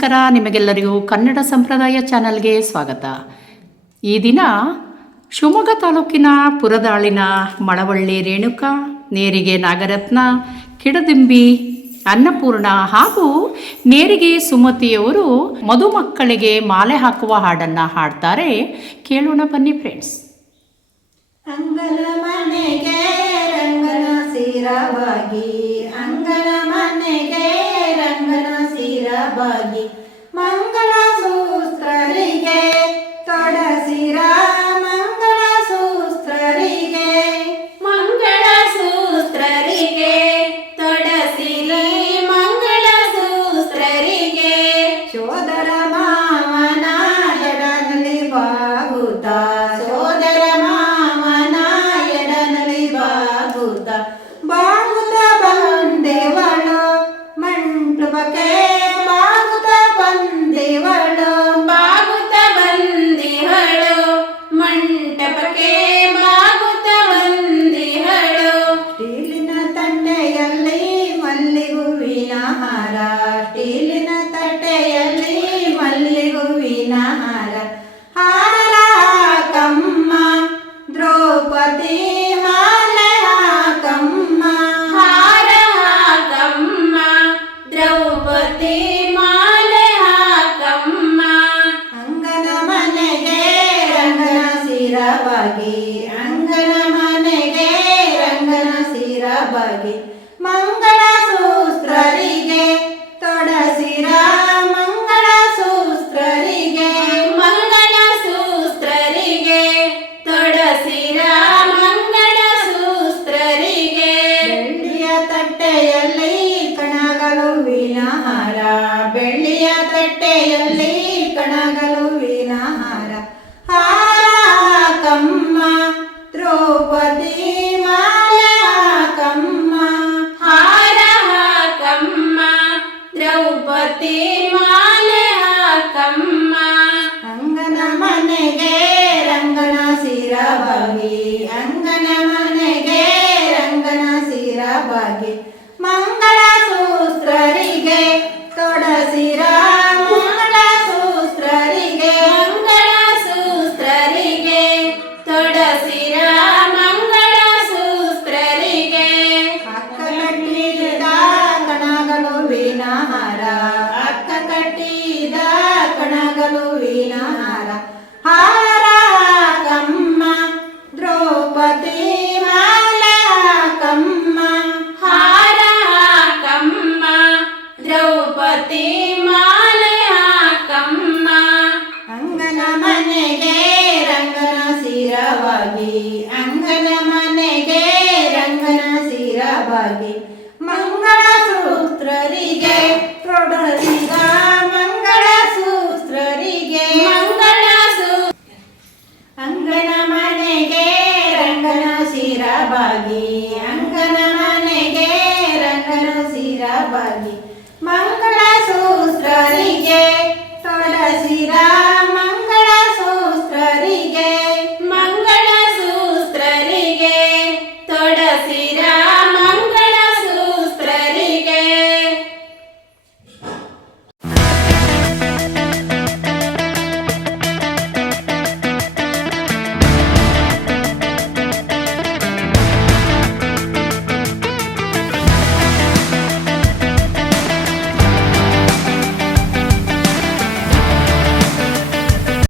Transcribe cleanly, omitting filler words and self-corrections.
ನಮಸ್ಕಾರ. ನಿಮಗೆಲ್ಲರಿಗೂ ಕನ್ನಡ ಸಂಪ್ರದಾಯ ಚಾನಲ್ಗೆ ಸ್ವಾಗತ. ಈ ದಿನ ಶಿವಮೊಗ್ಗ ತಾಲೂಕಿನ ಪುರದಾಳಿನ ಮಳವಳ್ಳಿ ರೇಣುಕಾ, ನೇರಿಗೆ ನಾಗರತ್ನ, ಕಿಡದಿಂಬಿ ಅನ್ನಪೂರ್ಣ ಹಾಗೂ ನೇರಿಗೆ ಸುಮತಿಯವರು ಮದುಮಕ್ಕಳಿಗೆ ಮಾಲೆ ಹಾಕುವ ಹಾಡನ್ನು ಹಾಡ್ತಾರೆ. ಕೇಳೋಣ ಬನ್ನಿ ಫ್ರೆಂಡ್ಸ್. ಅಂಗನ ಮನೆಗೆ ರಂಗನ ಸಿರವಾಗಿ, ಅಂಗನ ಮನೆಗೆ ರಂಗನ ಸಿರವಾಗಿ, ಮಂಗಳ ಸೂತ್ರರಿಗೆ ತೊಡಸಿರ, ಮಂಗಳ ಸೂತ್ರರಿಗೆ, ಮಂಗಳ ಸೂತ್ರರಿಗೆ ತೊಡಸಿರಿ, ಮಂಗಳ ಸೂತ್ರರಿಗೆ, ಸೋದರ ಮಾವನ ಎಡನಲ್ಲಿ ಬಾಗುತ್ತ, ಸೋದರ ಮಾವನ ಎಡನಲ್ಲಿ ಬಾಗುತ್ತ, ಬಾಗುತ್ತ ಬಂದೆವಳು ಮಂಟಪಕ್ಕೆ, ಬಾಗುತ್ತ ಬಂದೆವಳು, ಬಾಗುತ್ತ ಬಂದೆವಳು ಮಂಟಪಕ್ಕೆ, ಬಾಗುತ್ತ ಬಂದೆವಳು. ಸ್ಟೀಲಿನ ತಟ್ಟೆಯಲ್ಲಿ ಮಲ್ಲಿಗುವಿನ ಹಾರ, ಸ್ಟೀಲಿನ ತಟ್ಟೆಯಲ್ಲಿ ಮಲ್ಲಿಗುವಿನ ಹಾರ, ಹಾರ ಹಾಕಮ್ಮ ದ್ರೌಪದಿ, ಮಾಲೆ ಹಾಕಮ್ಮ, ಹಾರ ಹಾಕಮ್ಮ ದ್ರೌಪದಿ, ಮಾಲೆ ಹಾಕಮ್ಮ. ಅಂಗನ ಮನೆಗೆ ರಂಗನ ಸಿರವಾಗಿ, ಅಂಗನ ಮನೆಗೆ ರಂಗನ ಸಿರವಾಗಿ, ಮಂಗಳ ಸೂತ್ರರಿಗೆ ತೊಡಸಿರ, ಮಂಗಳ ಸೂತ್ರರಿಗೆ, ಮಂಗಳ ಸೂತ್ರರಿಗೆ ತೊಡಸಿರ, ಮಂಗಳ ಸೂತ್ರರಿಗೆ. ಬೆಳ್ಳಿಯ ತಟ್ಟೆಯಲ್ಲಿ ಕಣಗಲುವಿನ ಹಾರ, ಬೆಳ್ಳಿಯ ತಟ್ಟೆಯಲ್ಲಿ ಕಣಗಲುವಿನ ಹಾರ, ಹಾರ ಹಾಕಮ್ಮ ದ್ರೌಪದಿ, ಮಾಲೆ ಹಾಕಮ್ಮ, ಹಾರ ಹಾಕಮ್ಮ ದ್ರೌಪದಿ, ಮಾಲೆ ಹಾಕಮ್ಮ. ಅಂಗನ ಮನೆಗೆ